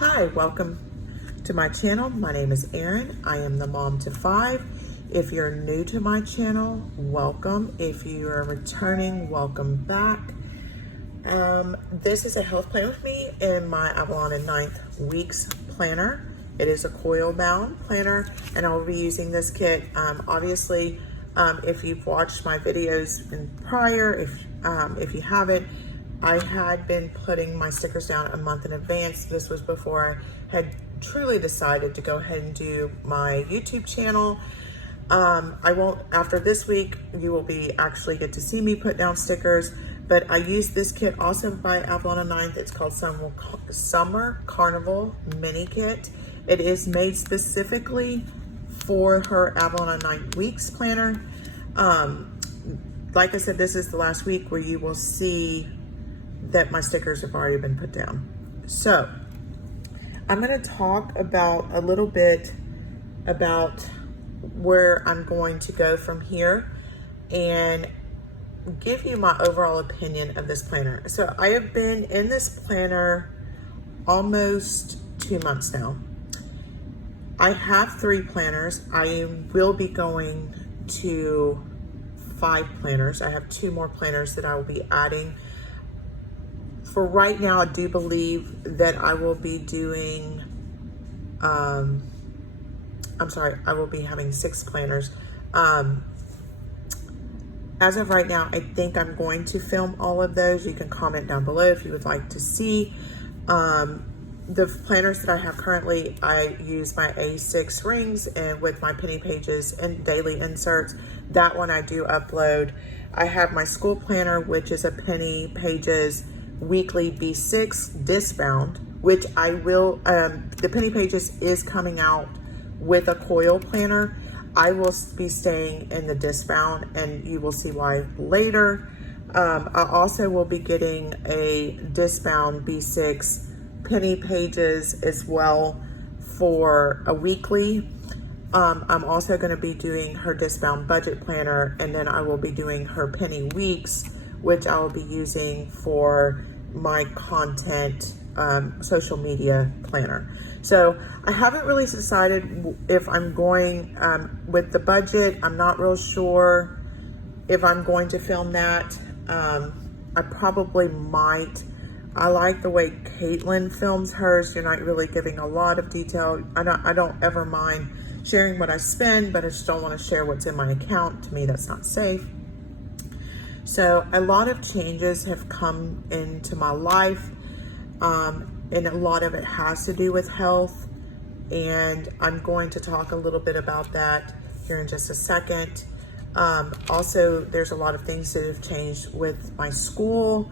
Hi, welcome to my channel. My name is Erin. I am the mom to 5. If you're new to my channel, welcome. If you are returning, welcome back. This is a health plan with me in my Avalon and 9th weeks planner. It is a coil bound planner, and I will be using this kit. Obviously, if you've watched my videos in prior, if you haven't, I had been putting my stickers down a month in advance. This was before I had truly decided to go ahead and do my YouTube channel. I won't, after this week, you will actually get to see me put down stickers, but I use this kit also by Avalon and 9th. It's called Summer Carnival Mini Kit. It is made specifically for her Avalon and 9th weeks planner. Like I said, this is the last week where you will see that my stickers have already been put down. So I'm going to talk about a little bit about where I'm going to go from here and give you my overall opinion of this planner. So I have been in this planner almost 2 months now. I have 3 planners. I will be going to 5 planners. I have 2 more planners that I will be adding. For right now, I do believe that I will be doing, I will be having 6 planners. As of right now, I think I'm going to film all of those. You can comment down below if you would like to see. The planners that I have currently, I use my A6 rings and with my penny pages and daily inserts. That one I do upload. I have my school planner, which is a penny pages weekly B6 disc bound, which I will, the penny pages is coming out with a coil planner. I will be staying in the disc bound, and you will see why later. I also will be getting a disc bound B6 penny pages as well for a weekly. I'm also going to be doing her disc bound budget planner, and then I will be doing her penny weeks, which I will be using for my content social media planner. So I haven't really decided if I'm going with the budget. I'm not real sure if I'm going to film that. I probably might. I like the way Caitlin films hers. You're not really giving a lot of detail. I don't ever mind sharing what I spend, but I just don't want to share what's in my account. To me, that's not safe. So a lot of changes have come into my life, and a lot of it has to do with health, and I'm going to talk a little bit about that here in just a second. Also, there's a lot of things that have changed with my school.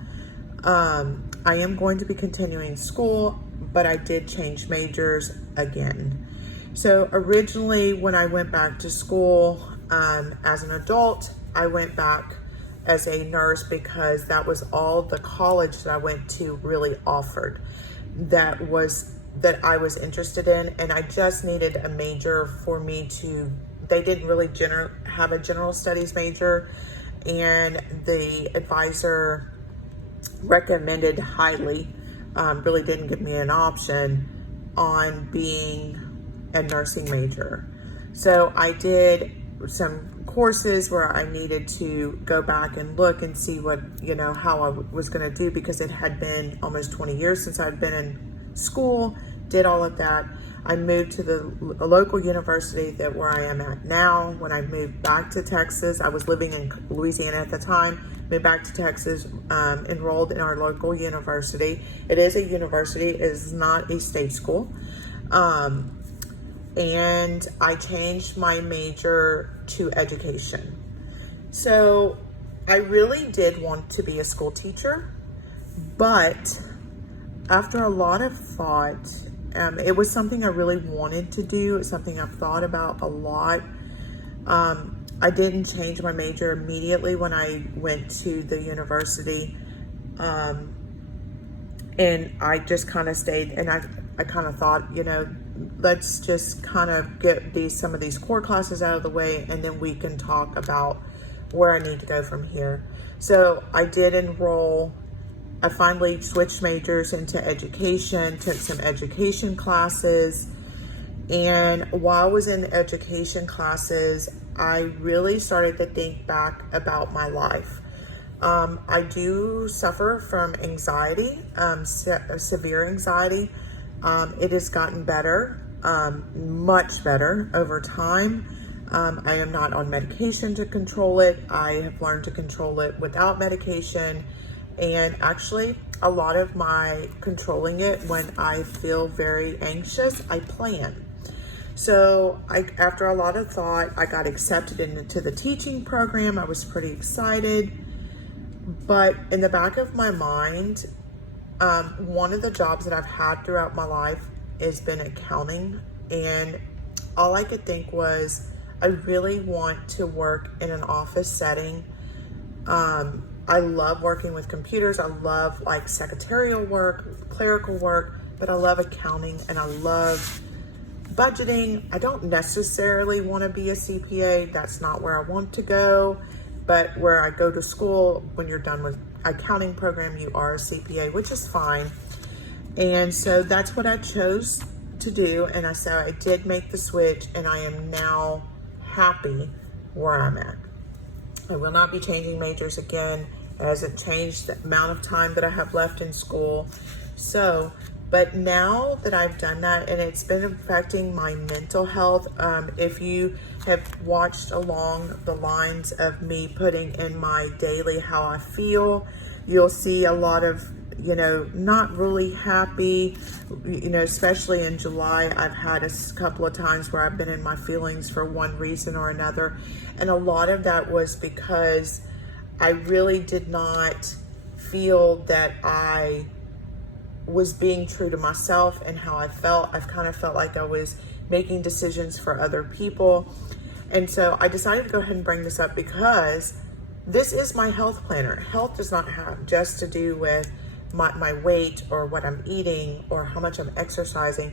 I am going to be continuing school, but I did change majors again. So originally, when I went back to school as an adult, I went back as a nurse because that was all the college that I went to really offered that I was interested in, and I just needed a major for me to, they didn't really have a general studies major, and the advisor recommended highly, really didn't give me an option on being a nursing major. So I did some courses where I needed to go back and look and see what, how I was going to do, because it had been almost 20 years since I'd been in school, did all of that. I moved to the local university where I am at now. When I moved back to Texas, I was living in Louisiana at the time, moved back to Texas, enrolled in our local university. It is a university, it is not a state school. And I changed my major to education. So I really did want to be a school teacher, but after a lot of thought, it was something I really wanted to do. It's something I've thought about a lot. I didn't change my major immediately when I went to the university. And I just kind of stayed, and I kind of thought, let's just kind of get some of these core classes out of the way, and then we can talk about where I need to go from here. So I did enroll I finally switched majors into education, took some education classes. And while I was in education classes, I really started to think back about my life. I do suffer from anxiety, severe anxiety. It has gotten better, much better over time. I am not on medication to control it. I have learned to control it without medication. And actually, a lot of my controlling it, when I feel very anxious, I plan. So after a lot of thought, I got accepted into the teaching program. I was pretty excited. But in the back of my mind, one of the jobs that I've had throughout my life has been accounting. And all I could think was, I really want to work in an office setting. I love working with computers. I love like secretarial work, clerical work, but I love accounting and I love budgeting. I don't necessarily want to be a CPA. That's not where I want to go. But where I go to school, when you're done with accounting program, you are a CPA, which is fine. And so that's what I chose to do. And I did make the switch, and I am now happy where I'm at. I will not be changing majors again. It hasn't changed the amount of time that I have left in school. So, but now that I've done that, and it's been affecting my mental health, if you have watched along the lines of me putting in my daily how I feel, you'll see a lot of, not really happy, especially in July. I've had a couple of times where I've been in my feelings for one reason or another. And a lot of that was because I really did not feel that I was being true to myself and how I felt. I've kind of felt like I was making decisions for other people. And so I decided to go ahead and bring this up because this is my health planner. Health does not have just to do with my weight or what I'm eating or how much I'm exercising.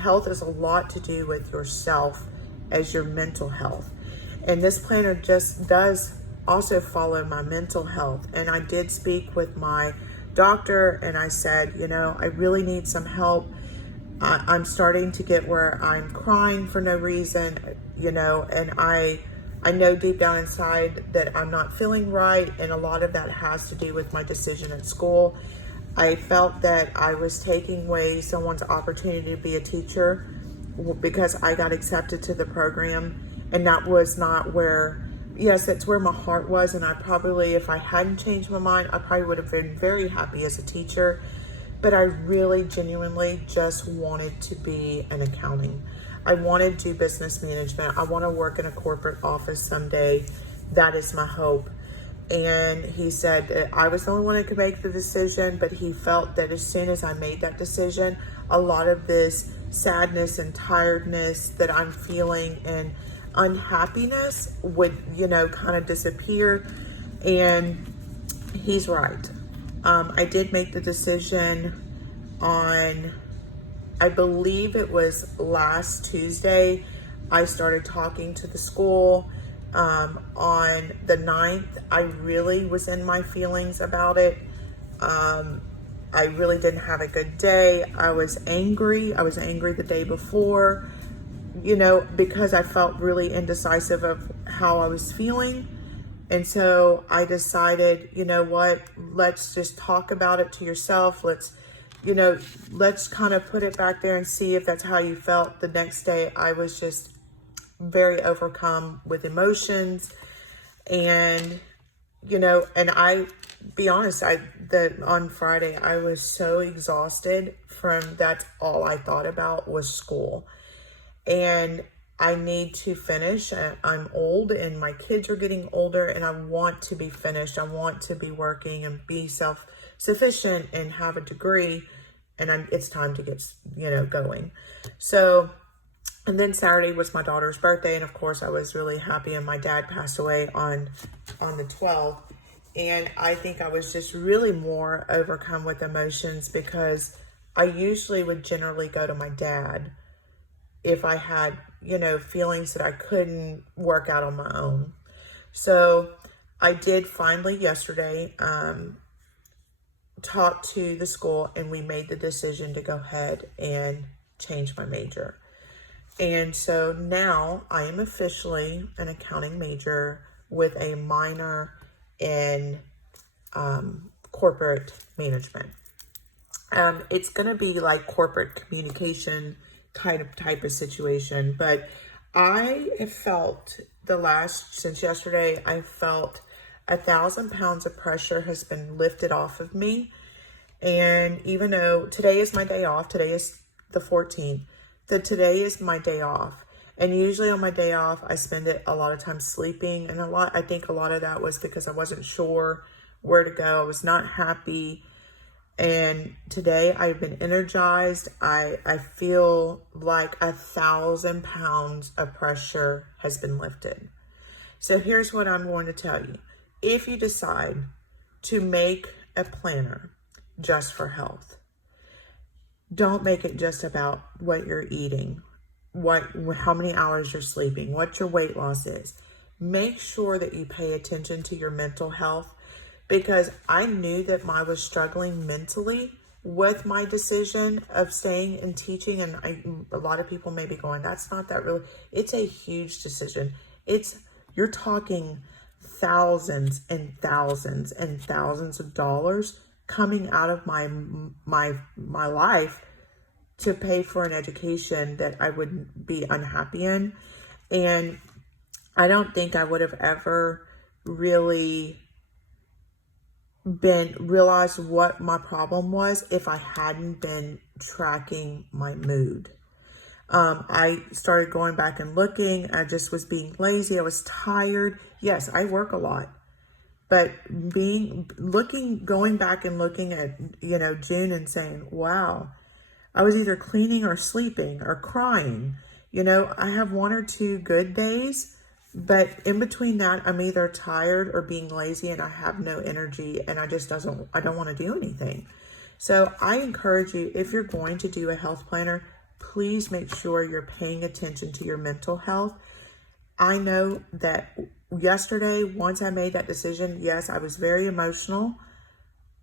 Health is a lot to do with yourself as your mental health. And this planner just does also follow my mental health. And I did speak with my doctor and I said, I really need some help. I'm starting to get where I'm crying for no reason, and I know deep down inside that I'm not feeling right. And a lot of that has to do with my decision at school. I felt that I was taking away someone's opportunity to be a teacher because I got accepted to the program. And that was not where, yes, that's where my heart was. And I probably, if I hadn't changed my mind, I probably would have been very happy as a teacher. But I really genuinely just wanted to be in accounting. I wanted to do business management. I want to work in a corporate office someday. That is my hope. And he said that I was the only one that could make the decision, but he felt that as soon as I made that decision, a lot of this sadness and tiredness that I'm feeling and unhappiness would, kind of disappear. And he's right. I did make the decision on, I believe it was last Tuesday. I started talking to the school. On the 9th, I really was in my feelings about it. I really didn't have a good day. I was angry. I was angry the day before, because I felt really indecisive of how I was feeling. And so I decided, what, let's just talk about it to yourself. Let's kind of put it back there and see if that's how you felt. The next day, I was just very overcome with emotions. And, and I, be honest, on Friday, I was so exhausted that's all I thought about was school. And I need to finish. I'm old and my kids are getting older and I want to be finished. I want to be working and be self-sufficient and have a degree. And it's time to get, going. So, and then Saturday was my daughter's birthday. And of course I was really happy, and my dad passed away on the 12th. And I think I was just really more overcome with emotions because I usually would generally go to my dad if I had, feelings that I couldn't work out on my own. So I did finally yesterday talked to the school and we made the decision to go ahead and change my major. And so now I am officially an accounting major with a minor in corporate management. It's going to be like corporate communication type of situation, but I have felt since yesterday, I felt 1,000 pounds of pressure has been lifted off of me. And even though today is my day off, today is the 14th, today is my day off. And usually on my day off, I spend it a lot of time sleeping. And I think a lot of that was because I wasn't sure where to go. I was not happy. And today I've been energized. I feel like 1,000 pounds of pressure has been lifted. So here's what I'm going to tell you. If you decide to make a planner just for health, don't make it just about what you're eating, how many hours you're sleeping, what your weight loss is. Make sure that you pay attention to your mental health, because I knew that I was struggling mentally with my decision of staying and teaching. And a lot of people may be going, that's not that really, it's a huge decision. You're talking thousands and thousands and thousands of dollars coming out of my life to pay for an education that I would be unhappy in. And I don't think I would have ever really realized what my problem was if I hadn't been tracking my mood. I started going back and looking. I just was being lazy. I was tired. Yes, I work a lot, but going back and looking at, June and saying, wow, I was either cleaning or sleeping or crying. I have 1 or 2 good days, but in between that, I'm either tired or being lazy and I have no energy and I don't want to do anything. So I encourage you, if you're going to do a health planner, please make sure you're paying attention to your mental health. I know that yesterday, once I made that decision, yes, I was very emotional,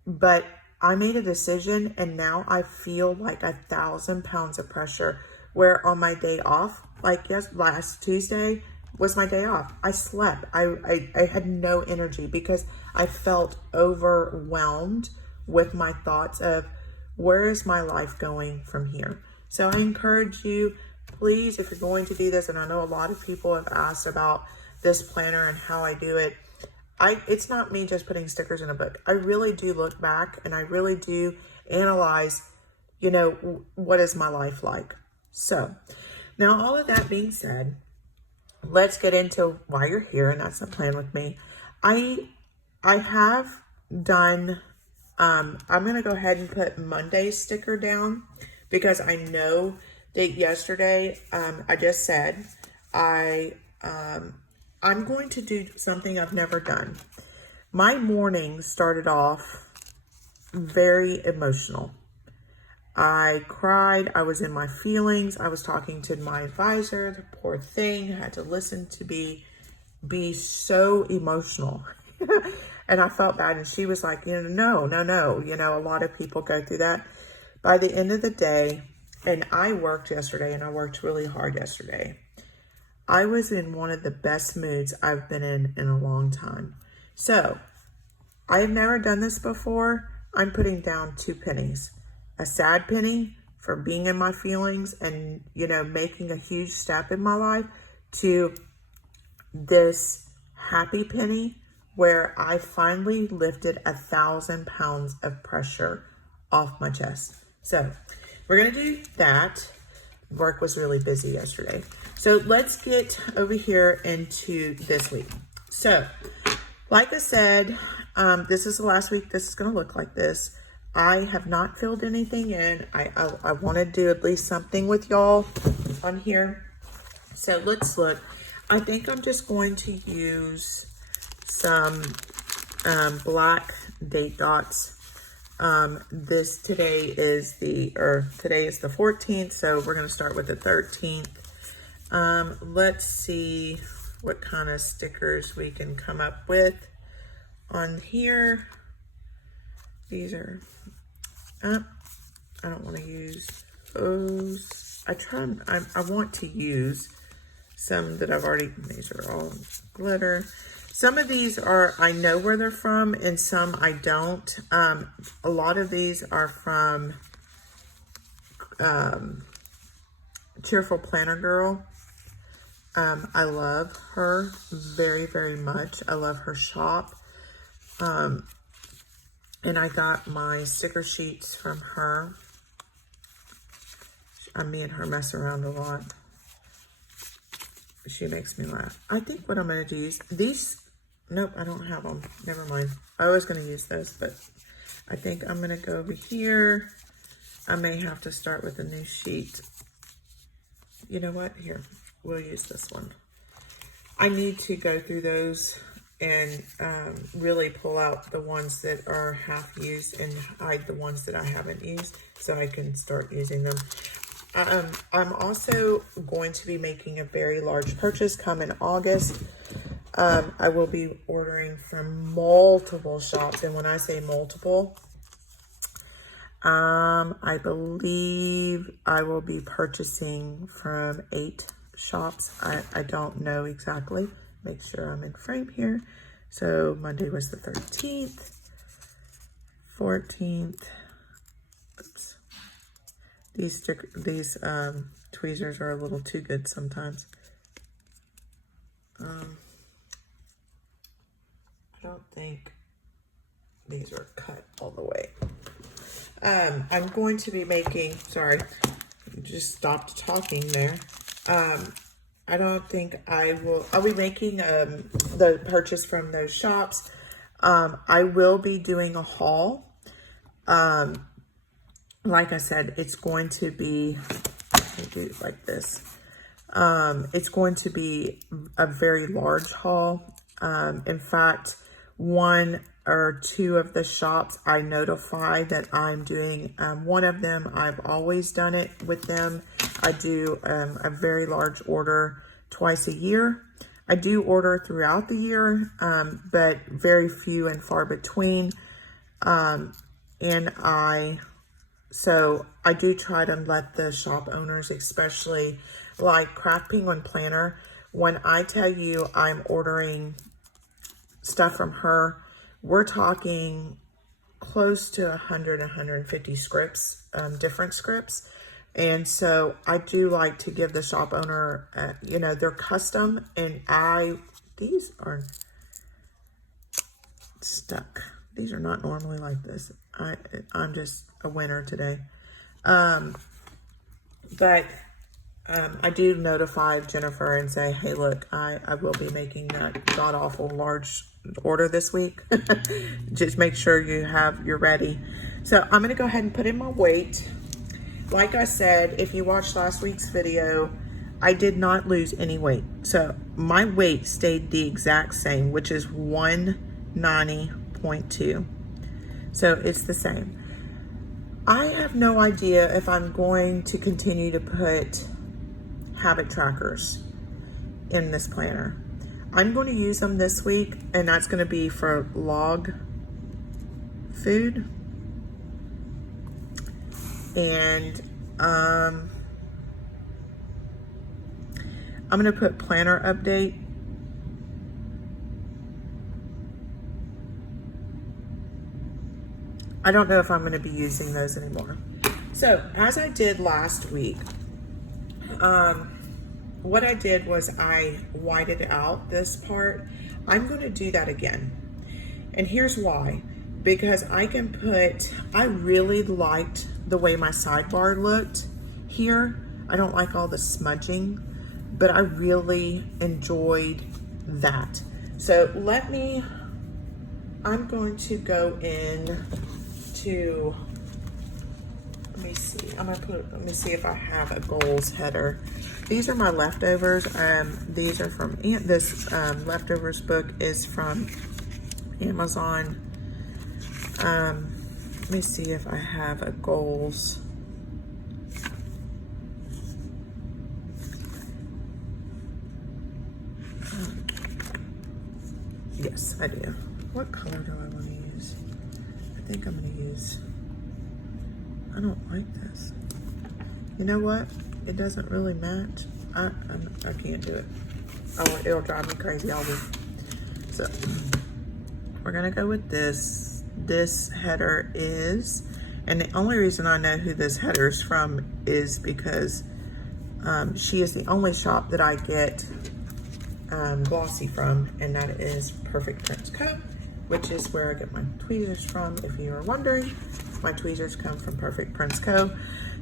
but I made a decision and now I feel like 1,000 pounds of pressure, where on my day off, last Tuesday was my day off. I slept. I had no energy because I felt overwhelmed with my thoughts of where is my life going from here. So I encourage you, please, if you're going to do this, and I know a lot of people have asked about this planner and how I do it. It's not me just putting stickers in a book. I really do look back and I really do analyze, what is my life like? So now, all of that being said, let's get into why you're here, and that's the plan with me. I have done, I'm going to go ahead and put Monday's sticker down because I know that yesterday, I just said, I'm going to do something I've never done. My morning started off very emotional. I cried. I was in my feelings. I was talking to my advisor, the poor thing, had to listen to be so emotional. And I felt bad. And she was like, no. A lot of people go through that. By the end of the day, and I worked yesterday and I worked really hard yesterday, I was in one of the best moods I've been in a long time. So I have never done this before. I'm putting down 2 pennies. A sad penny for being in my feelings and, making a huge step in my life, to this happy penny where I finally lifted 1,000 pounds of pressure off my chest. So we're going to do that. Work was really busy yesterday. So let's get over here into this week. So like I said, this is the last week. This is going to look like this. I have not filled anything in. I want to do at least something with y'all on here. So let's look. I think I'm just going to use some black date dots. Today is the 14th, so we're going to start with the 13th. Let's see what kind of stickers we can come up with on here. These are, I don't want to use those. I want to use some that I've already, these are all glitter. Some of these are, I know where they're from, and some I don't. A lot of these are from Cheerful Planner Girl. I love her very, very much. I love her shop. And I got my sticker sheets from her. Me and her mess around a lot. She makes me laugh. I think what I'm going to use, these, nope, I don't have them. Never mind. I was going to use those, but I think I'm going to go over here. I may have to start with a new sheet. You know what? Here, we'll use this one. I need to go through those and really pull out the ones that are half used and hide the ones that I haven't used so I can start using them. I'm also going to be making a very large purchase come in August. I will be ordering from multiple shops, and when I say multiple, I believe I will be purchasing from 8 shops. I don't know exactly. Make sure I'm in frame here. So Monday was the 13th, 14th. Oops. These tweezers are a little too good sometimes. I don't think these are cut all the way. I'm going to be making, sorry, just stopped talking there. I don't think I'll be making the purchase from those shops. I will be doing a haul. Like I said, it's going to be, I'll do it like this. It's going to be a very large haul. In fact, 1 or 2 of the shops I notify that I'm doing. One of them, I've always done it with them. I do a very large order twice a year. I do order throughout the year, but very few and far between. So I do try to let the shop owners, especially like Craft Penguin Planner, when I tell you I'm ordering stuff from her, we're talking close to 100, 150 scripts, different scripts. And so I do like to give the shop owner, you know, they're custom, and these are stuck. These are not normally like this. I'm just a winner today. But I do notify Jennifer and say, hey, look, I will be making that god-awful large order this week. Just make sure you're ready. So I'm going to go ahead and put in my weight. Like I said, if you watched last week's video, I did not lose any weight. So my weight stayed the exact same, which is 190.2. So it's the same. I have no idea if I'm going to continue to put habit trackers in this planner. I'm going to use them this week, and that's going to be for log food. And I'm going to put planner update. I don't know if I'm going to be using those anymore. So as I did last week, what I did was I whited out this part. I'm going to do that again. And here's why. Because I really liked the way my sidebar looked here. I don't like all the smudging, but I really enjoyed that. So I'm going to go in to, let me see. Let me see if I have a goals header. These are my leftovers. These are from this leftovers book is from Amazon. Let me see if I have a goals. Yes, I do. What color do I want to use? I think I'm gonna use, I don't like this. You know what? It doesn't really match. I can't do it. Oh, it'll drive me crazy all week. So we're gonna go with this. This header is, and the only reason I know who this header is from is because she is the only shop that I get glossy from, and that is Perfect Prints Co., which is where I get my tweezers from. If you are wondering, my tweezers come from Perfect Prints Co.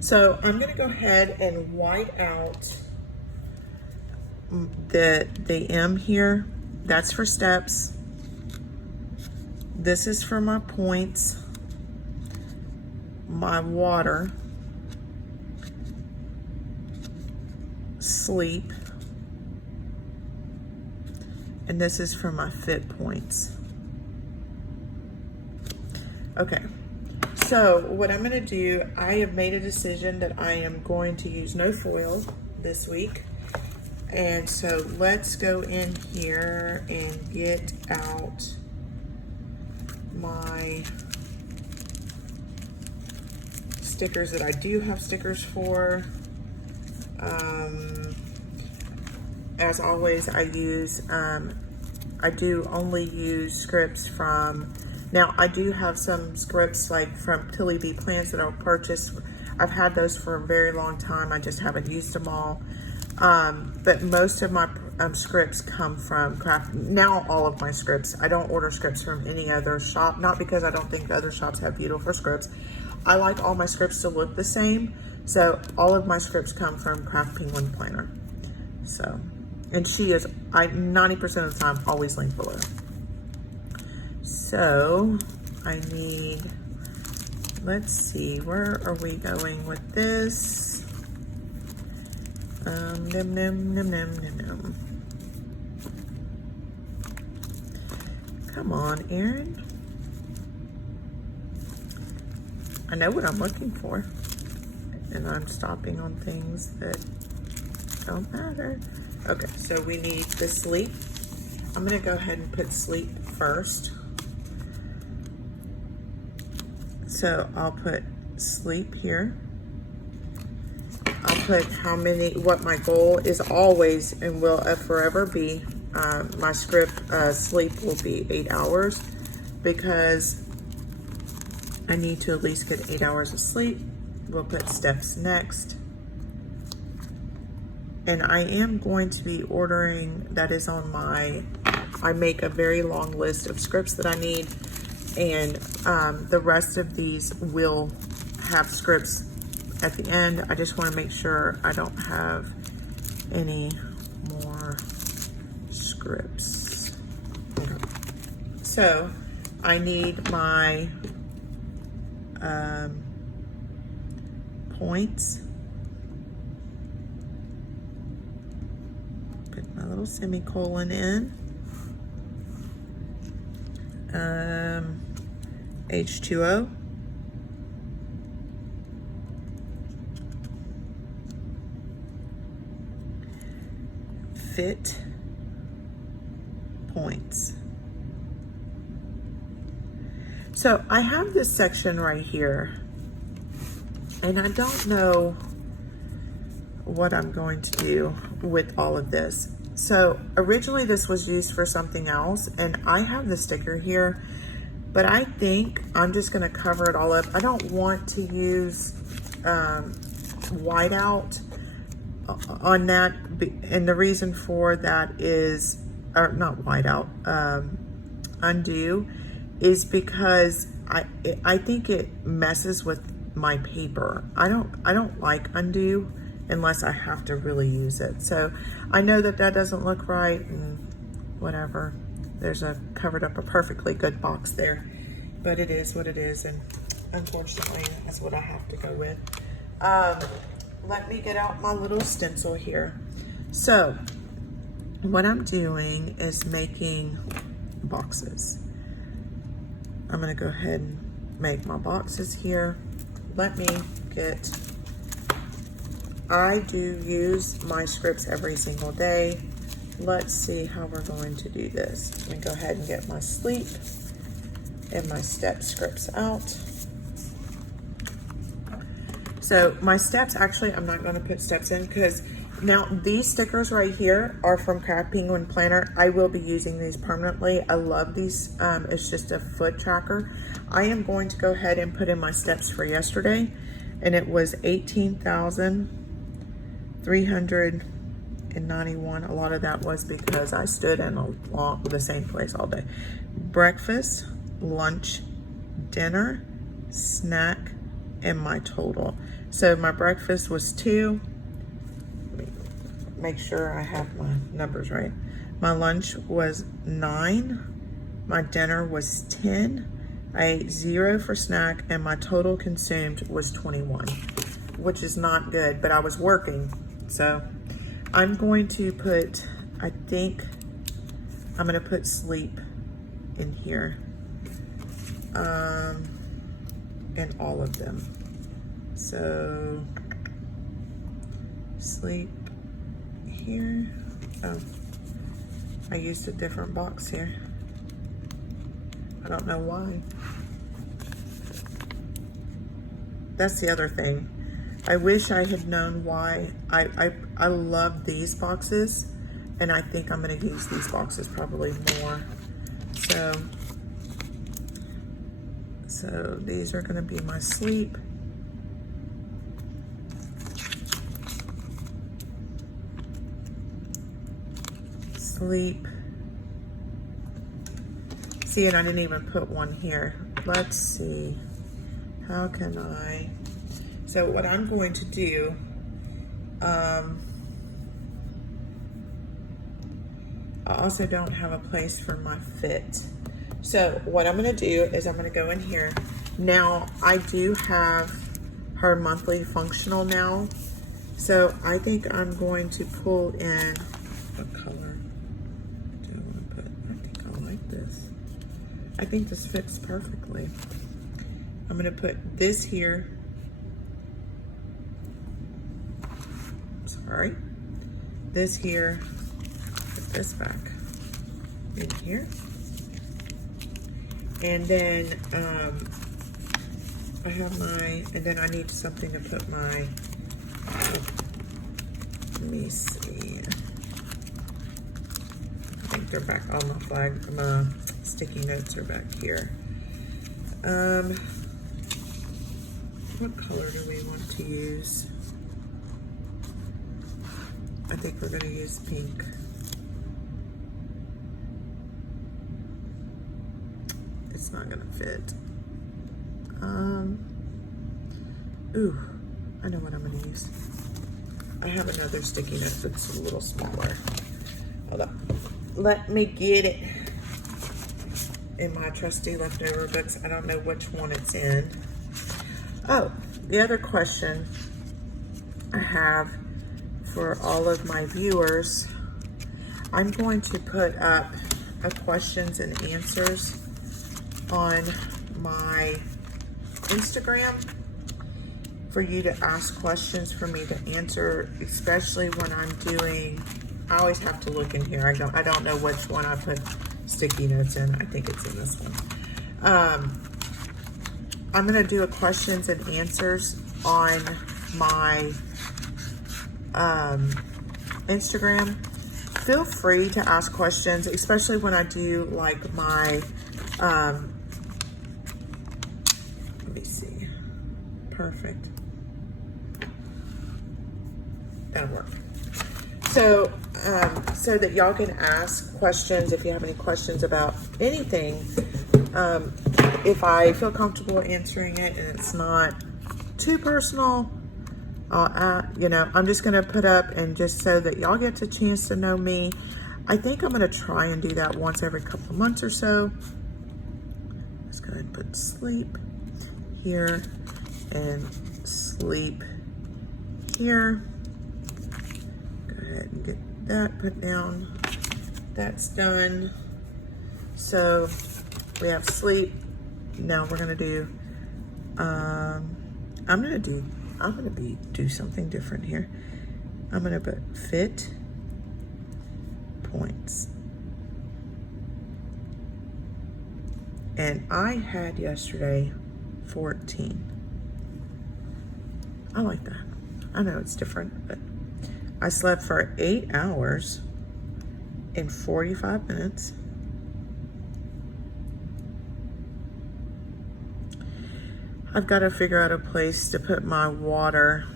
So I'm gonna go ahead and white out the M here. That's for steps. This is for my points, my water, sleep, and this is for my fit points. Okay, so what I'm gonna do, I have made a decision that I am going to use no foil this week. And so let's go in here and get out my stickers that I do have stickers for. As always, I do only use scripts from, now I do have some scripts like from Tilly B Plants that I'll purchase. I've had those for a very long time. I just haven't used them all. But most of my scripts come from Craft. Now all of my scripts, I don't order scripts from any other shop, not because I don't think other shops have beautiful scripts. I like all my scripts to look the same, so all of my scripts come from Craft Penguin Planner. So, and she is, 90% of the time, always linked below. So I need, let's see, where are we going with this? Come on, Erin. I know what I'm looking for, and I'm stopping on things that don't matter. Okay, so we need the sleep. I'm gonna go ahead and put sleep first. So I'll put sleep here. I'll put how many, what my goal is always and will forever be. My script sleep will be 8 hours because I need to at least get 8 hours of sleep. We'll put steps next. And I am going to be ordering, that is on my, I make a very long list of scripts that I need, and the rest of these will have scripts at the end. I just want to make sure I don't have any more scripts. Okay. So I need my points. Put my little semicolon in. H2O. Fit points. So I have this section right here, and I don't know what I'm going to do with all of this. So originally this was used for something else, and I have the sticker here, but I think I'm just going to cover it all up. I don't want to use whiteout on that, and the reason for that is, or not whiteout, undo, is because I think it messes with my paper. I don't like undo unless I have to really use it. So I know that that doesn't look right, and whatever. There's covered up a perfectly good box there, but it is what it is, and unfortunately that's what I have to go with. Let me get out my little stencil here. So what I'm doing is making boxes. I'm gonna go ahead and make my boxes here. Let me get, I do use my scripts every single day. Let's see how we're going to do this. I'm gonna go ahead and get my sleep. and my step scripts out. So my steps, actually, I'm not going to put steps in because now these stickers right here are from Craft Penguin Planner. I will be using these permanently. I love these. It's just a foot tracker. I am going to go ahead and put in my steps for yesterday, and it was 18,391. A lot of that was because I stood in the same place all day. Breakfast, lunch, dinner, snack, and my total. So my breakfast was 2. Let me make sure I have my numbers right. My lunch was 9. My dinner was 10. I ate 0 for snack, and my total consumed was 21, which is not good, but I was working. So I'm going to put, I think I'm going to put sleep in here, in all of them. So sleep here. Oh, I used a different box here. I don't know why. That's the other thing. I wish I had known why. I love these boxes, and I think I'm going to use these boxes probably more. So these are going to be my sleep. Sleep. See, and I didn't even put one here. Let's see. How can I? So what I'm going to do, I also don't have a place for my fit. So what I'm going to do is I'm going to go in here. Now I do have her monthly functional now. So I think I'm going to pull in, what color do I want to put? I think I like this. I think this fits perfectly. I'm going to put this here. Sorry. This here. Put this back in here. And then I have my, and then I need something to put my, let me see. I think they're back on my flag. My sticky notes are back here. What color do we want to use? I think we're going to use pink. It's not going to fit. Ooh, I know what I'm going to use. I have another sticky note that's a little smaller. Hold on. Let me get it in my trusty leftover books. I don't know which one it's in. Oh, the other question I have for all of my viewers, I'm going to put up a questions and answers on my Instagram for you to ask questions for me to answer, especially when I'm doing, I always have to look in here. I don't know which one I put sticky notes in. I think it's in this one. I'm going to do a questions and answers on my Instagram. Feel free to ask questions, especially when I do like my, let me see. Perfect. That'll work. So, so that y'all can ask questions if you have any questions about anything. If I feel comfortable answering it and it's not too personal, you know, I'm just going to put up, and just so that y'all get a chance to know me. I think I'm going to try and do that once every couple of months or so. Let's go ahead and put sleep here and sleep here. Go ahead and get that put down. That's done. So we have sleep. Now we're going to do, I'm going to do something different here. I'm going to put fit points. And I had yesterday 14. I like that. I know it's different, but I slept for 8 hours in 45 minutes. I've got to figure out a place to put my water.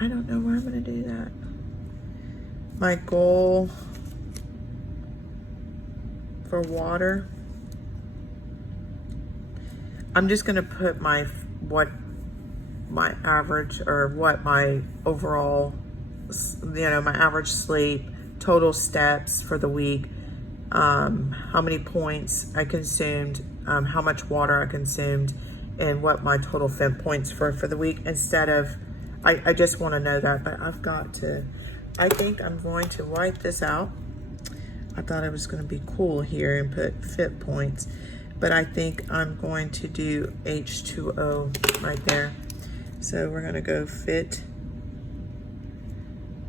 I don't know where I'm going to do that. My goal for water, I'm just going to put what my average, or what my overall, my average sleep, total steps for the week, how many points I consumed, how much water I consumed, and what my total points for the week, instead of, I just want to know that, but I think I'm going to write this out. I thought it was going to be cool here and put fit points, but I think I'm going to do H2O right there. So we're going to go fit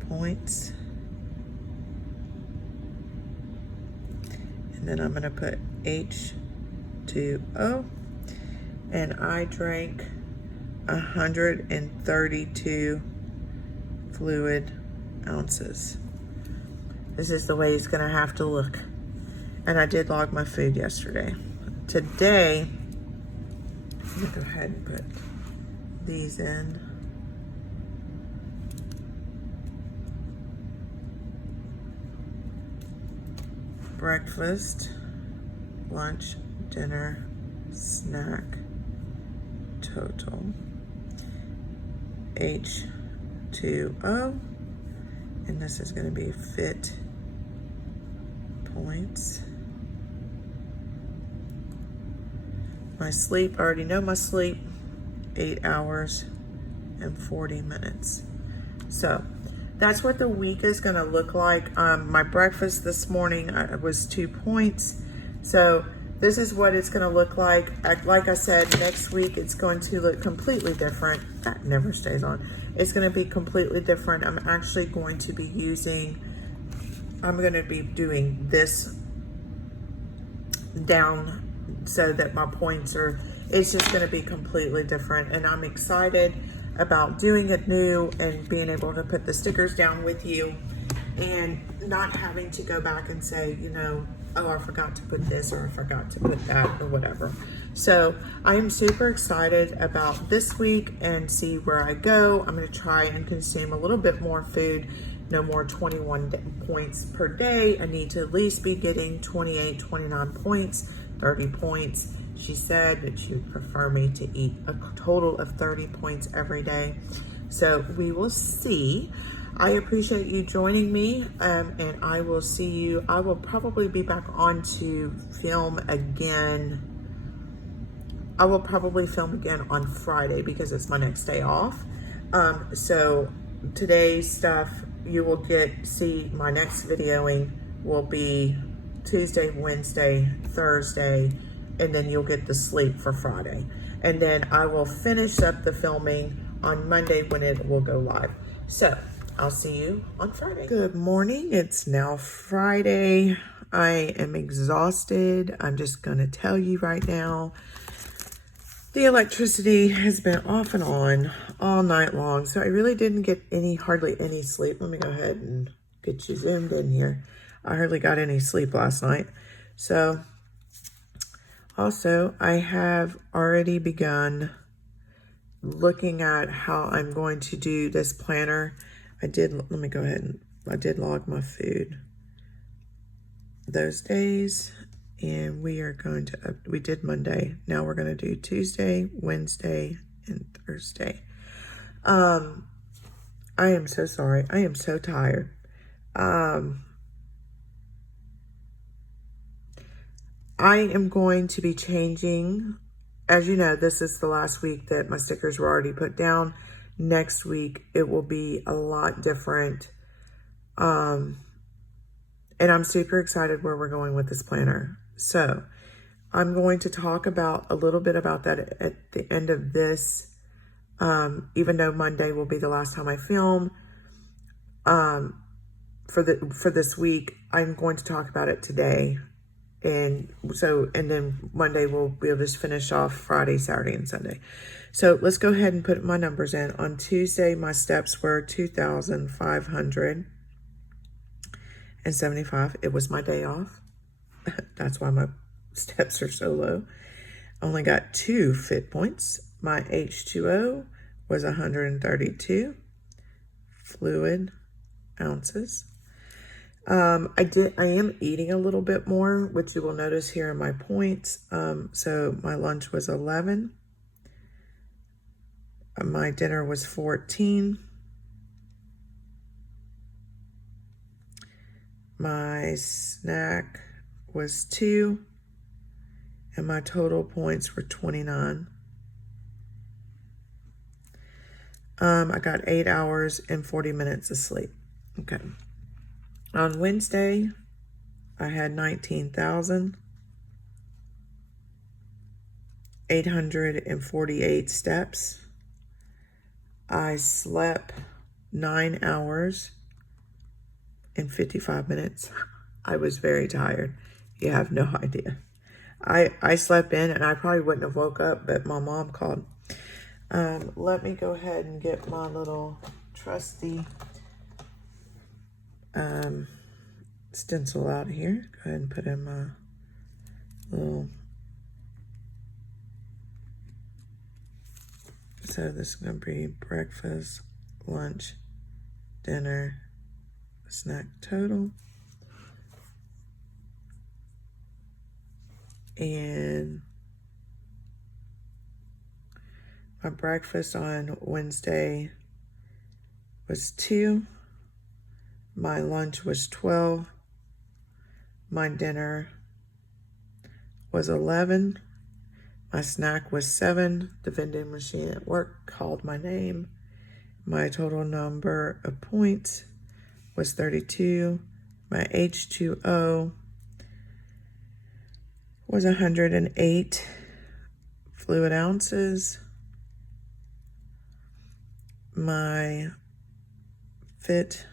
points. And then I'm going to put H2O. And I drank 132 fluid ounces. This is the way it's going to have to look. And I did log my food yesterday. Today, I'm going to go ahead and put these in. Breakfast, lunch, dinner, snack, total. H2O. And this is going to be fit points. My sleep, I already know my sleep, 8 hours and 40 minutes. So that's what the week is going to look like. My breakfast this morning was 2 points. So this is what it's going to look like. Like I said, next week it's going to look completely different. That never stays on. It's going to be completely different. I'm actually going to be doing this down so that my points it's just going to be completely different. And I'm excited about doing it new and being able to put the stickers down with you and not having to go back and say, oh, I forgot to put this, or I forgot to put that, or whatever. So I am super excited about this week and see where I go. I'm going to try and consume a little bit more food, no more 21 points per day. I need to at least be getting 28, 29 points, 30 points. She said that she would prefer me to eat a total of 30 points every day. So we will see. I appreciate you joining me, and I will see you. I will probably be back on to film again. I will probably film again on Friday because it's my next day off. So today's stuff, you will see my next videoing will be Tuesday, Wednesday, Thursday, and then you'll get the sleep for Friday. And then I will finish up the filming on Monday when it will go live. So I'll see you on Friday. Good morning. It's now Friday. I am exhausted. I'm just going to tell you right now, the electricity has been off and on all night long. So I really didn't get hardly any sleep. Let me go ahead and get you zoomed in here. I hardly got any sleep last night. So also, I have already begun looking at how I'm going to do this planner. let me go ahead and, I did log my food those days, and we did Monday. Now we're going to do Tuesday, Wednesday, and Thursday. I am so sorry. I am so tired. I am going to be changing. As you know, this is the last week that my stickers were already put down. Next week, it will be a lot different. And I'm super excited where we're going with this planner. So I'm going to talk a little bit about that at the end of this. Even though Monday will be the last time I film, for this week. I'm going to talk about it today. And then Monday we'll be able to finish off Friday, Saturday, and Sunday. So let's go ahead and put my numbers in. On Tuesday, my steps were 2,575. It was my day off. That's why my steps are so low. Only got 2 fit points. My H2O was 132 fluid ounces. I am eating a little bit more, which you will notice here in my points. So my lunch was 11. My dinner was 14. My snack was 2. And my total points were 29. I got 8 hours and 40 minutes of sleep. Okay. On Wednesday, I had 19,848 steps. I slept 9 hours and 55 minutes. I was very tired. You have no idea. I slept in and I probably wouldn't have woke up, but my mom called. Let me go ahead and get my little trusty stencil out here. Go ahead and put in my little, so this is going to be breakfast, lunch, dinner, snack total. And my breakfast on Wednesday was 2. My lunch was 12. My dinner was 11. My snack was 7. The vending machine at work called my name. My total number of points was 32. My H2O was 108 fluid ounces. My fit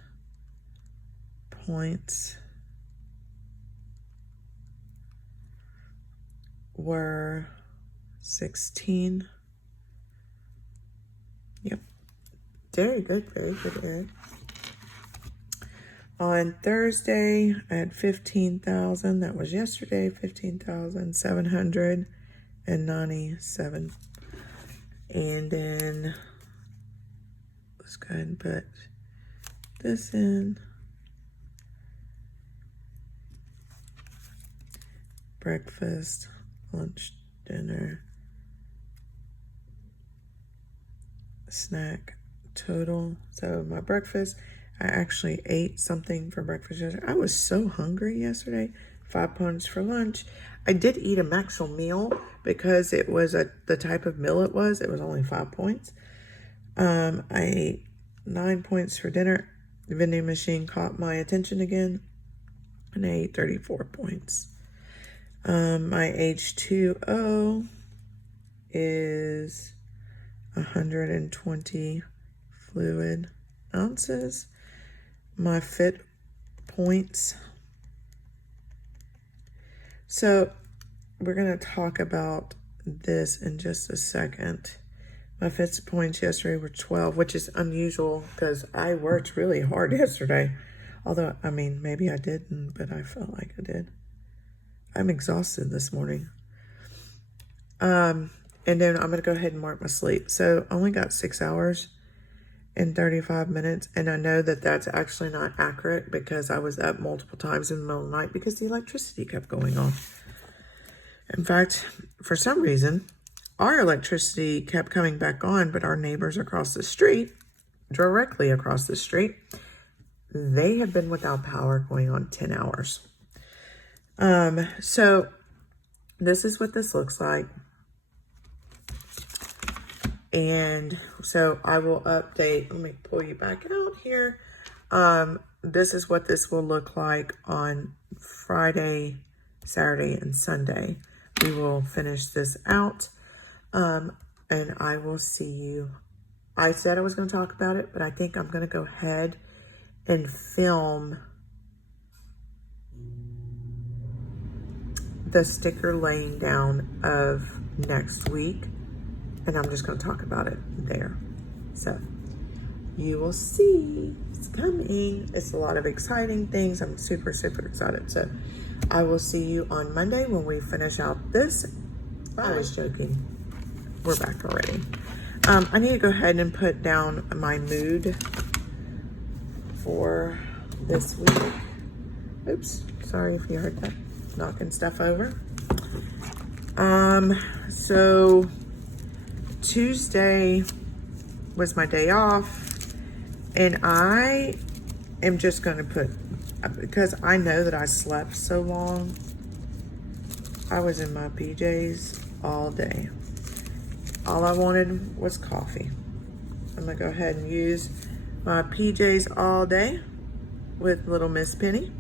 points were 16. Yep. Very good, very good, Eric. On Thursday, I had 15,000. That was yesterday, 15,797. And then let's go ahead and put this in. Breakfast, lunch, dinner, snack total. So my breakfast, I actually ate something for breakfast yesterday. I was so hungry yesterday. 5 points for lunch. I did eat a Maxwell meal because it was the type of meal it was. It was only 5 points. I ate 9 points for dinner. The vending machine caught my attention again, and I ate 34 points. My H2O is 120 fluid ounces. My fit points. So we're going to talk about this in just a second. My fit points yesterday were 12, which is unusual because I worked really hard yesterday. Although, I mean, maybe I didn't, but I felt like I did. I'm exhausted this morning. And then I'm going to go ahead and mark my sleep. So I only got 6 hours and 35 minutes. And I know that that's actually not accurate because I was up multiple times in the middle of the night because the electricity kept going on. In fact, for some reason, our electricity kept coming back on, but our neighbors across the street, directly across the street, they have been without power going on 10 hours. So this is what this looks like. And so I will update, let me pull you back out here. This is what this will look like on Friday, Saturday, and Sunday. We will finish this out. And I will see you. I said I was going to talk about it, but I think I'm going to go ahead and film the sticker laying down of next week, and I'm just going to talk about it there. So you will see, it's coming. It's a lot of exciting things. I'm super, super excited. So I will see you on Monday when we finish out this. Bye. I was joking. We're back already. I need to go ahead and put down my mood for this week. Oops, sorry if you heard that. Knocking stuff over. So Tuesday was my day off, and I am just going to put, because I know that I slept so long, I was in my PJs all day. All I wanted was coffee. I'm going to go ahead and use my PJs all day with Little Miss Penny.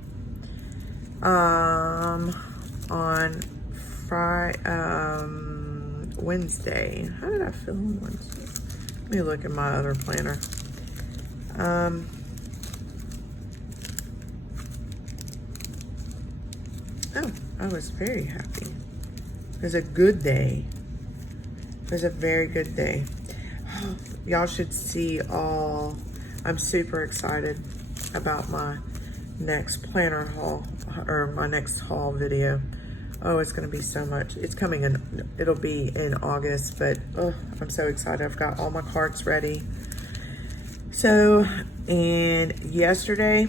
On Wednesday. How did I feel on Wednesday? Let me look at my other planner. Oh, I was very happy. It was a good day. It was a very good day. Oh, y'all should see all. I'm super excited about my next planner haul, or my next haul video. Oh, it's going to be so much. It's coming in, it'll be in August, but oh, I'm so excited. I've got all my carts ready. So, and yesterday,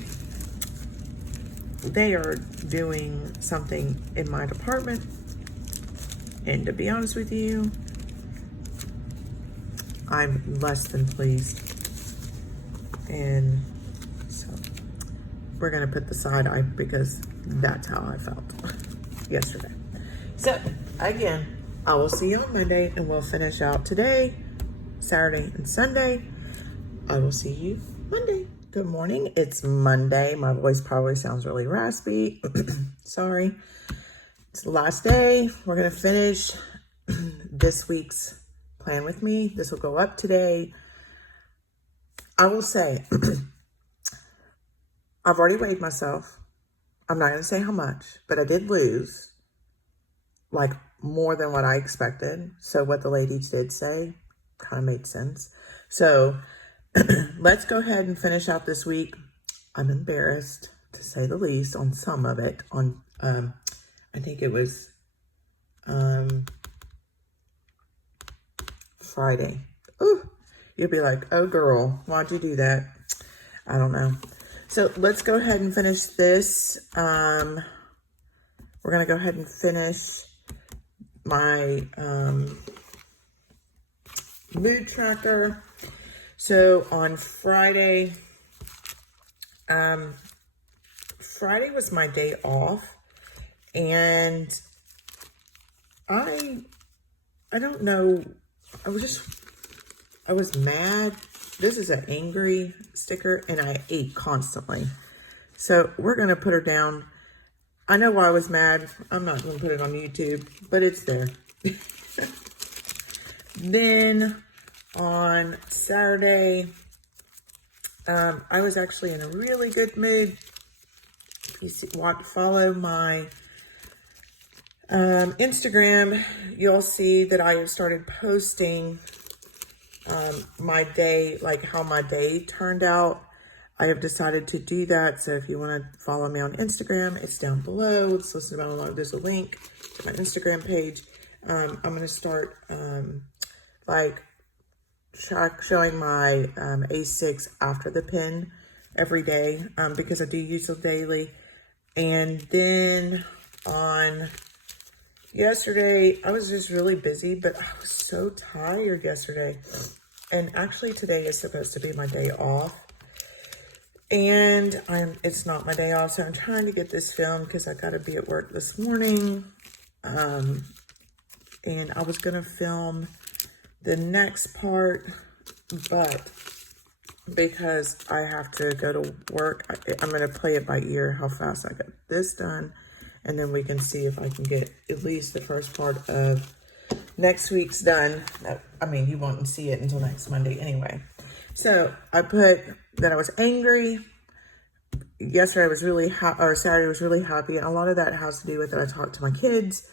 they are doing something in my department, and to be honest with you, I'm less than pleased. And so we're gonna put the side eye, because that's how I felt yesterday. So again, I will see you on Monday, and we'll finish out today, Saturday and Sunday. I will see you Monday. Good morning, it's Monday. My voice probably sounds really raspy. Sorry. It's the last day. We're gonna finish this week's plan with me. This will go up today. I will say, I've already weighed myself. I'm not going to say how much, but I did lose like more than what I expected. So what the lady did say kind of made sense. So let's go ahead and finish out this week. I'm embarrassed, to say the least, on some of it. On, I think it was Friday. Ooh, you'll be like, oh girl, why'd you do that? I don't know. So let's go ahead and finish this. We're going to go ahead and finish my mood tracker. So on Friday, Friday was my day off, and I don't know, I was mad. This is an angry sticker, and I ate constantly. So we're going to put her down. I know why I was mad. I'm not going to put it on YouTube, but it's there. Then on Saturday, I was actually in a really good mood. If you follow my Instagram, you'll see that I have started posting my day, like how my day turned out. I have decided to do that. So if you want to follow me on Instagram, it's down below. It's listed down below. There's a link to my Instagram page. I'm going to start like showing my A6 after the pen every day, because I do use it daily. And then on yesterday, I was just really busy, but I was so tired yesterday. And actually today is supposed to be my day off. And it's not my day off, so I'm trying to get this filmed because I got to be at work this morning. And I was going to film the next part, but because I have to go to work, I'm going to play it by ear how fast I get this done. And then we can see if I can get at least the first part of next week's done. I mean, you won't see it until next Monday anyway. So I put that I was angry yesterday I was really or Saturday was really happy, and a lot of that has to do with that I talked to my kids,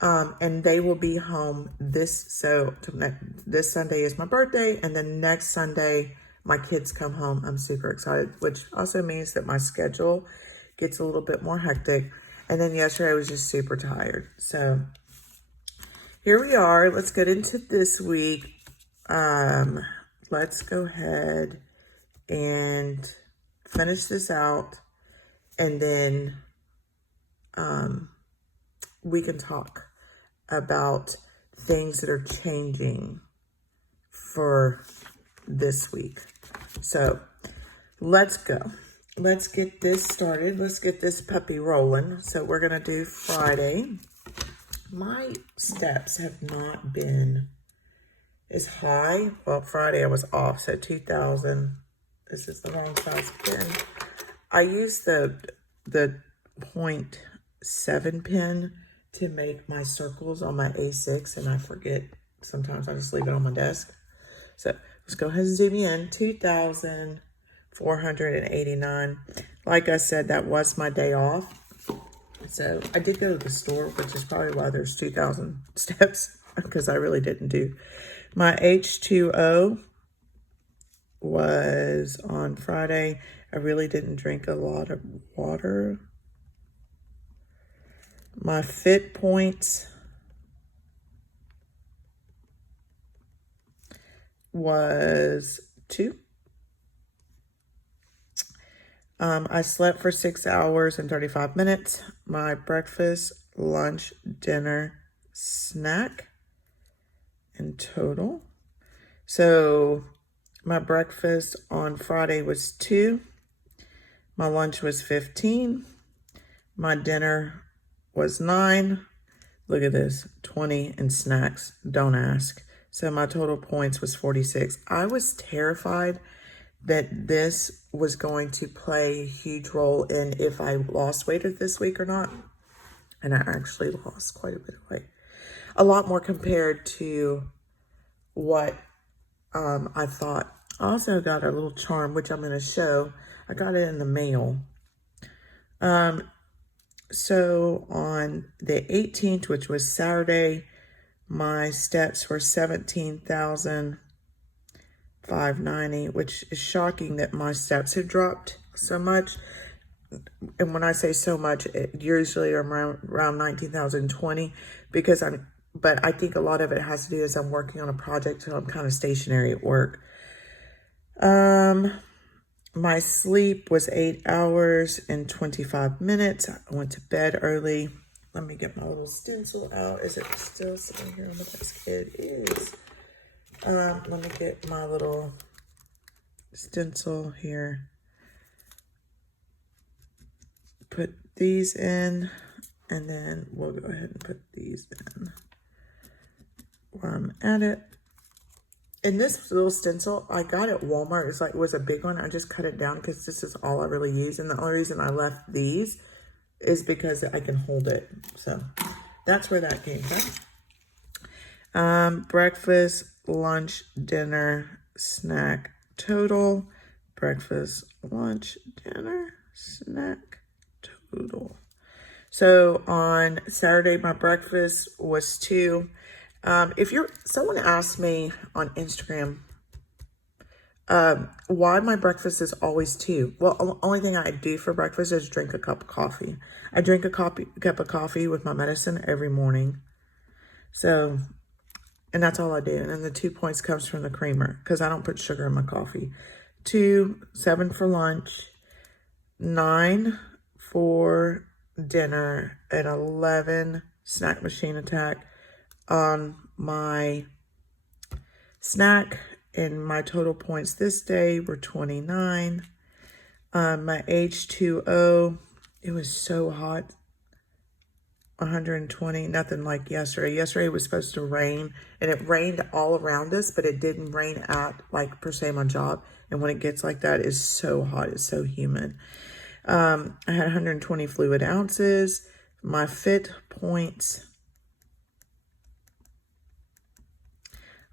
and they will be home this Sunday is my birthday, and then next Sunday my kids come home. I'm super excited, which also means that my schedule gets a little bit more hectic. And then yesterday I was just super tired. So here we are. Let's get into this week. Let's go ahead and finish this out, and then we can talk about things that are changing for this week. So let's go. Let's get this started. Let's get this puppy rolling. So we're going to do Friday. My steps have not been as high. Well, Friday I was off, so 2,000. This is the wrong size pen. I use the 0.7 pen to make my circles on my A6, and I forget. Sometimes I just leave it on my desk. So let's go ahead and zoom in. 2,489. Like I said, that was my day off. So I did go to the store, which is probably why there's 2,000 steps, because I really didn't do. My H2O was on Friday. I really didn't drink a lot of water. My fit points was 2. I slept for 6 hours and 35 minutes. My breakfast, lunch, dinner, snack in total. So my breakfast on Friday was 2. My lunch was 15. My dinner was 9. Look at this, 20 in snacks. Don't ask. So my total points was 46. I was terrified that this was going to play a huge role in if I lost weight this week or not. And I actually lost quite a bit of weight. A lot more compared to what I thought. I also got a little charm, which I'm going to show. I got it in the mail. So on the 18th, which was Saturday, my steps were 17,590, which is shocking that my steps have dropped so much. And when I say so much, it usually around 19,020, because but I think a lot of it has to do is I'm working on a project, so I'm kind of stationary at work. My sleep was 8 hours and 25 minutes. I went to bed early. Let me get my little stencil out. Is it still sitting here on the desk? It is. Let me get my little stencil here. Put these in, and then we'll go ahead and put these in while I'm at it. And this little stencil, I got at Walmart. It was a big one. I just cut it down because this is all I really use. And the only reason I left these is because I can hold it. So that's where that came from. Breakfast, lunch, dinner, snack, total. Breakfast, lunch, dinner, snack, total. So on Saturday, my breakfast was 2. Someone asked me on Instagram, why my breakfast is always 2. Well, the only thing I do for breakfast is drink a cup of coffee. I drink a cup of coffee with my medicine every morning. So, and that's all I do. And then the 2 points comes from the creamer, because I don't put sugar in my coffee. 2, 7 for lunch, 9 for dinner, and 11 snack machine attack on my snack. And my total points this day were 29. My H2O, it was so hot, 120, nothing like yesterday. Yesterday was supposed to rain, and it rained all around us, but it didn't rain at, like, per se, my job. And when it gets like that, it's so hot, it's so humid. I had 120 fluid ounces. My fit points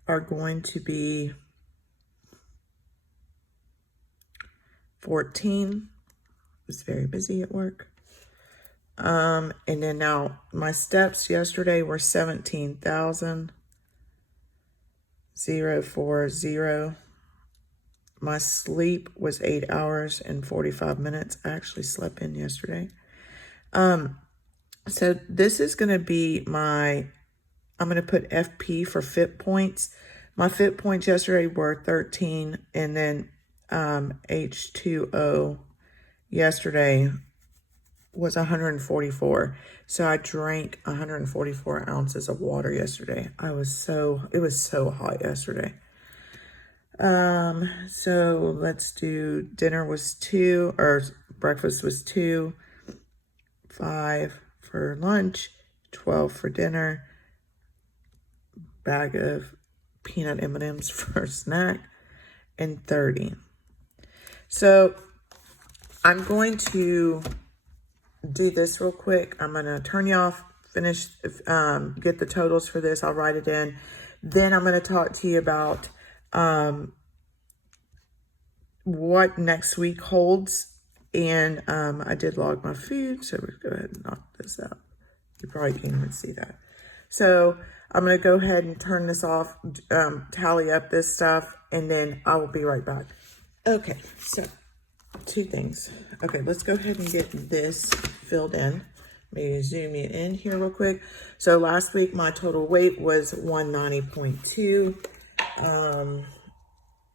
are going to be 14. was very busy at work. And then now my steps yesterday were 17,040. My sleep was 8 hours and 45 minutes. I actually slept in yesterday. So this is going to be I'm going to put FP for fit points. My fit points yesterday were 13, and then H2O yesterday was 144. So I drank 144 ounces of water yesterday. It was so hot yesterday. So let's do dinner was 2, or breakfast was 2, 5 for lunch, 12 for dinner, bag of peanut M&Ms for snack, and 30. So I'm going to do this real quick. I'm going to turn you off, finish, get the totals for this. I'll write it in. Then I'm going to talk to you about what next week holds. And I did log my food, so we'll go ahead and knock this out. You probably can't even see that. So I'm going to go ahead and turn this off, tally up this stuff, and then I will be right back. Okay, so 2 things. Okay, let's go ahead and get this filled in. Maybe zoom you in here real quick. So last week, my total weight was 190.2.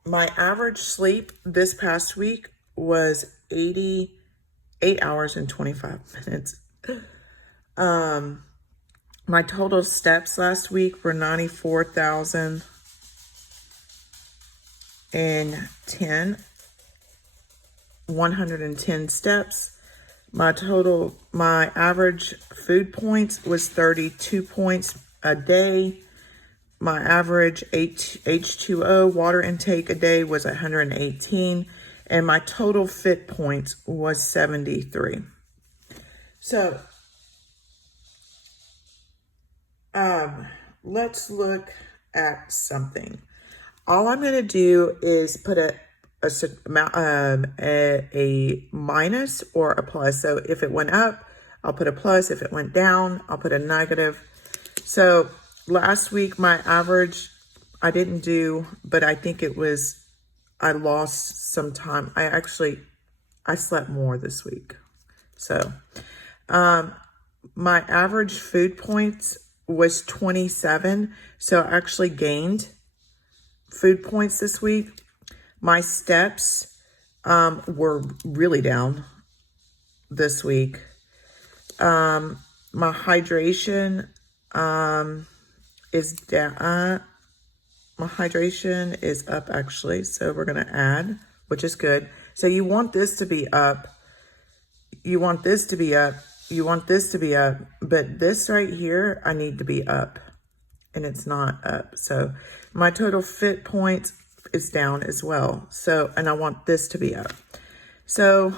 My average sleep this past week was 88 hours and 25 minutes. My total steps last week were 94,010, 110 steps. My average food points was 32 points a day. My average H2O water intake a day was 118, and my total fit points was 73. So, let's look at something. All I'm going to do is put a minus or a plus. So if it went up, I'll put a plus. If it went down, I'll put a negative. So last week, my average, I didn't do, but I think I lost some time. I slept more this week. So, my average food points was 27. So I actually gained food points this week. My steps, were really down this week. My hydration, is down. My hydration is up actually. So we're going to add, which is good. So you want this to be up. You want this to be up. You want this to be up. But this right here, I need to be up. And it's not up. So my total fit points is down as well. So, and I want this to be up. So,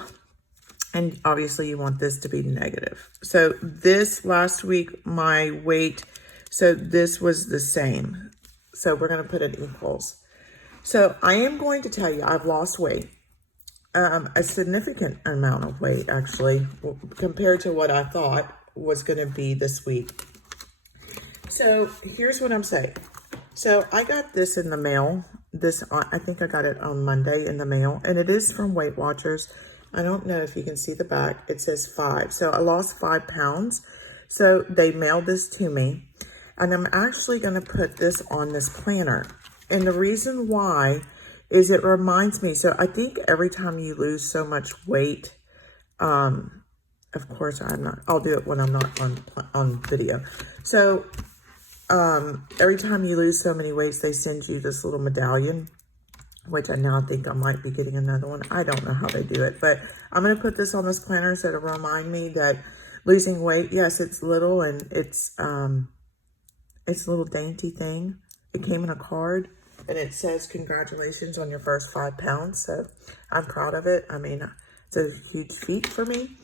and obviously you want this to be negative. So this last week, my weight, so this was the same. So we're going to put it equals. So I am going to tell you, I've lost weight. A significant amount of weight, actually, compared to what I thought was going to be this week. So here's what I'm saying. So I got this in the mail. I think I got it on Monday in the mail, and it is from Weight Watchers. I don't know if you can see the back. It says 5. So I lost 5 pounds. So they mailed this to me, and I'm actually going to put this on this planner. And the reason why is it reminds me. So I think every time you lose so much weight, of course I'll do it when I'm not on video. So every time you lose so many weights, they send you this little medallion, which I now think I might be getting another one. I don't know how they do it, but I'm going to put this on this planner so to remind me that losing weight, yes, it's little, and it's a little dainty thing. It came in a card, and it says congratulations on your first 5 pounds. So I'm proud of it. I mean, it's a huge feat for me.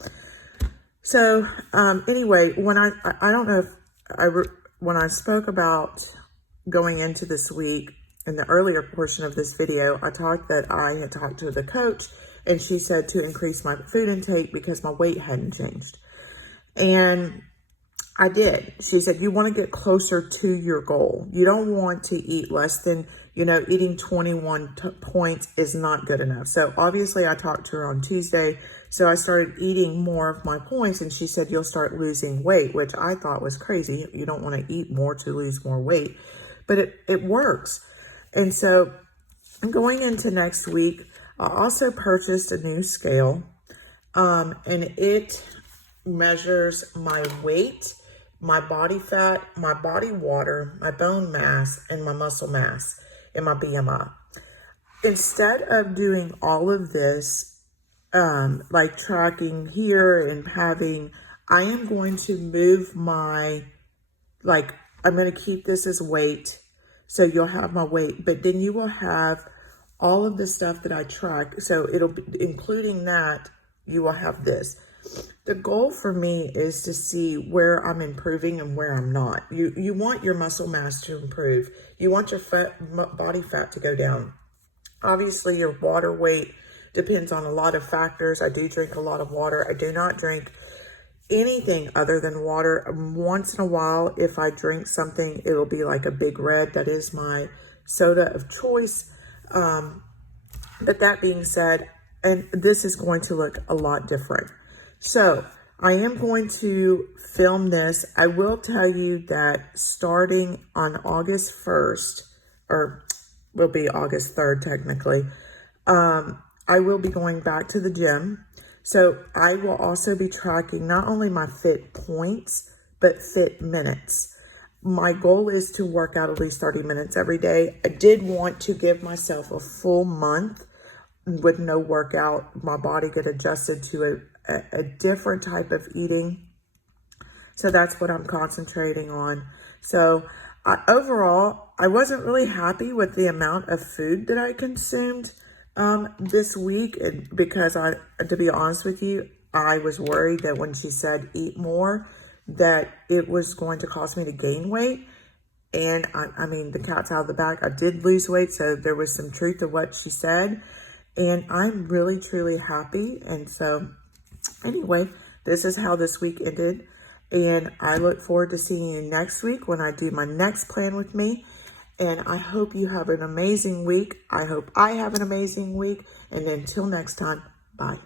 So anyway, when I don't know if when I spoke about going into this week in the earlier portion of this video, I talked that I had talked to the coach, And she said to increase my food intake because my weight hadn't changed. And I did. She said, you want to get closer to your goal. You don't want to eat less than, eating 21 points is not good enough. So obviously I talked to her on Tuesday. So I started eating more of my points, and she said, you'll start losing weight, which I thought was crazy. You don't want to eat more to lose more weight, but it works. And so going into next week, I also purchased a new scale, and it measures my weight, my body fat, my body water, my bone mass, and my muscle mass, and my BMI. Instead of doing all of this, like tracking here and I am going to move I'm going to keep this as weight. So you'll have my weight, but then you will have all of the stuff that I track. So it'll be, including that, you will have this. The goal for me is to see where I'm improving and where I'm not. You want your muscle mass to improve. You want your body fat to go down. Obviously, your water weight depends on a lot of factors. I do drink a lot of water. I do not drink anything other than water. Once in a while, if I drink something, it'll be like a Big Red. That is my soda of choice. But that being said, and this is going to look a lot different. So I am going to film this. I will tell you that starting on August 1st, or will be August 3rd technically, I will be going back to the gym. So I will also be tracking not only my fit points, but fit minutes. My goal is to work out at least 30 minutes every day. I did want to give myself a full month with no workout. My body get adjusted to a different type of eating. So that's what I'm concentrating on. So overall, I wasn't really happy with the amount of food that I consumed this week, and because to be honest with you, I was worried that when she said eat more, that it was going to cause me to gain weight. And I mean, the cat's out of the bag. I did lose weight, so there was some truth to what she said. And I'm really, truly happy. And so anyway, this is how this week ended. And I look forward to seeing you next week when I do my next plan with me. And I hope you have an amazing week. I hope I have an amazing week. And until next time, bye.